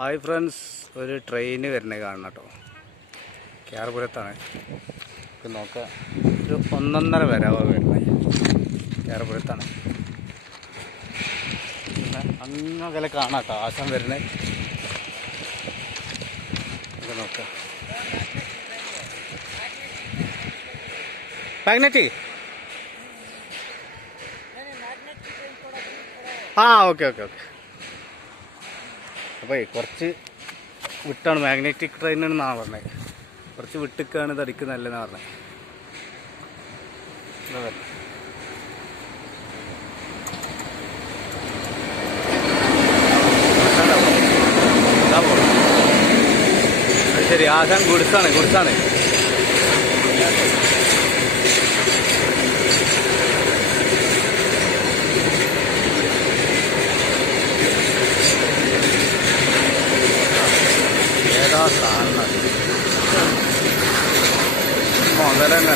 Hi friends, ഒരു train വരുന്നത് കാണണം കേട്ടോ. കേരപുരത്താണ്. നോക്കാം, ഒരു 1:30 വരാവോ വരുന്നത്. കേരപുരത്താണ്. പിന്നെ അങ്ങനെ കാണാം കേട്ടോ, ആശം വരുന്നത്. ഇത് നോക്കാം. Magnet okay okay okay. അപ്പോൾ കുറച്ച് വിട്ടാണ്, മാഗ്നറ്റിക് ട്രെയിനാണെന്നാണ് പറഞ്ഞത്. കുറച്ച് വിട്ടിക്കാണ് തടിക്ക് നല്ലതെന്നാണ് പറഞ്ഞത്. ശരി, ആശാൻ ഗുഡ്സാണ്. ഏതാ കാണുന്നത് മുതലെന്നെ